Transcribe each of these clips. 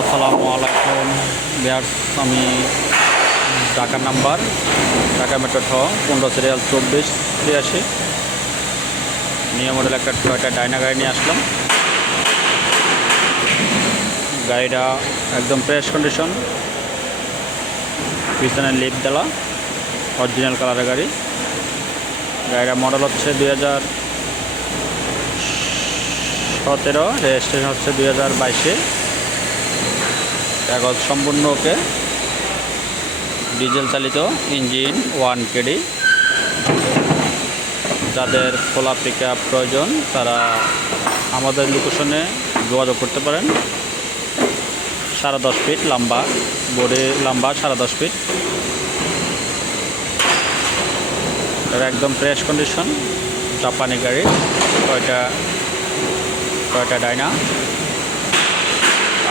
আসসালামু আলাইকুম। আমি ঢাকার নাম্বার, ঢাকা মেট্রো ঠ, পনেরো সিরিয়াল চব্বিশ, তিরাশি। নিয়ে মডেল একটা টয়টা ডাইনা গাড়ি নিয়ে আসলাম। গাড়িটা একদম ফ্রেশ কন্ডিশন পিছনে লিপ দেওয়া অরিজিনাল কালারের গাড়ি। গাড়িটা মডেল হচ্ছে দুই হাজার সতেরো রেজিস্ট্রেশন হচ্ছে দুই হাজার বাইশে। কাগজ সম্পূর্ণ ওকে ডিজেল চালিত ইঞ্জিন ওয়ান কেডি। যাদের খোলা পিক প্রয়োজন, তারা আমাদের লোকেশনে যোগাযোগ করতে পারেন। সাড়ে দশ ফিট লম্বা, বডি লম্বা সাড়ে দশ ফিট একদম ফ্রেশ কন্ডিশন জাপানি গাড়ি কয়টা কয়টা ডাইনা।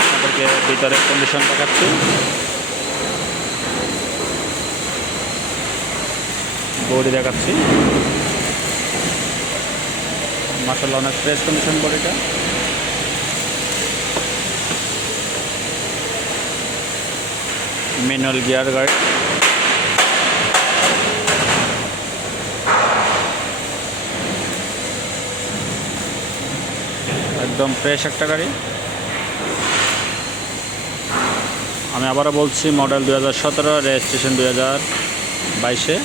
আপনাদেরকে ভিতরের কন্ডিশন দেখাচ্ছি। বডি দেখাচ্ছি। মাসাল্লাহ অনেক ফ্রেশ কন্ডিশন বডিটা। ম্যানুয়াল গিয়ার গাড়ি একদম ফ্রেশ একটা গাড়ি। আমি আবারও বলছি মডেল দু হাজার সতেরো রেজিস্ট্রেশন দু হাজার বাইশে।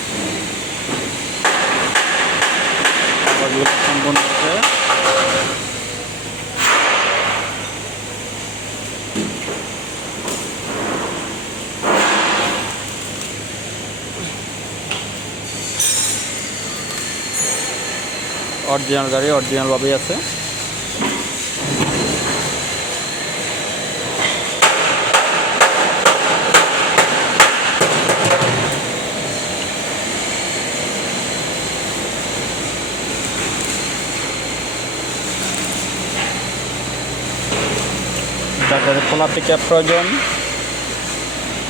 অরিজিনাল গাড়ি অরিজিনালভাবেই আছে। যাদের খোলা পিক প্রয়োজন,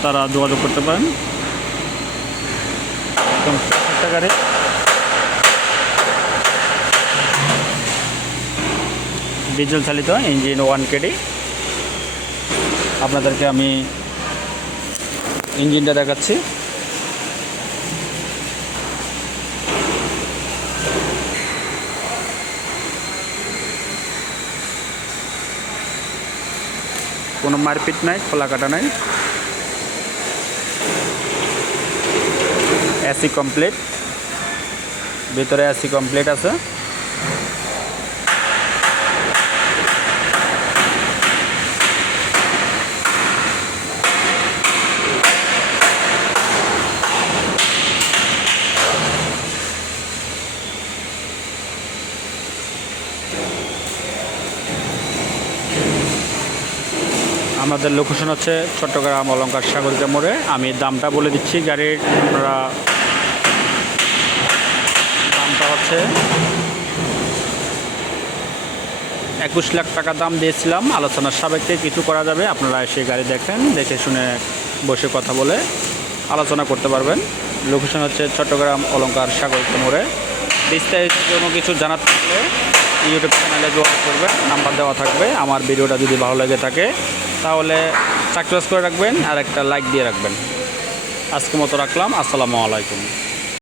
তারা যোগাযোগ করতে পারেন। একদম গাড়ি ডিজেল চালিত ইঞ্জিন ওয়ান কেডি। আপনাদেরকে আমি ইঞ্জিনটা দেখাচ্ছি। কোনো মারপিট নাই খোলা কাটা নাই। এসি কমপ্লিট ভিতরে এসি কমপ্লিট আছে। আমাদের লোকেশন হচ্ছে চট্টগ্রাম অলঙ্কার সাগরিকা মোড়ে। আমি দামটা বলে দিচ্ছি, গাড়ির আপনারা দামটা হচ্ছে একুশ লাখ টাকা দাম দিয়েছিলাম। আলোচনার সাবেককে কিছু করা যাবে, আপনারা এসে গাড়ি দেখেন, দেখে শুনে বসে কথা বলে আলোচনা করতে পারবেন। লোকেশন হচ্ছে চট্টগ্রাম অলঙ্কার সাগরিকা মোড়ে। বিস্তারিত কোনো কিছু জানার থাকলে ইউটিউব চ্যানেলে যোগাযোগ করবেন, নাম্বার দেওয়া থাকবে। আমার ভিডিওটা যদি ভালো লেগে থাকে তাহলে সাবস্ক্রাইব করে রাখবেন আর একটা লাইক দিয়ে রাখবেন। আজকে মতো রাখলাম। আসসালামু আলাইকুম।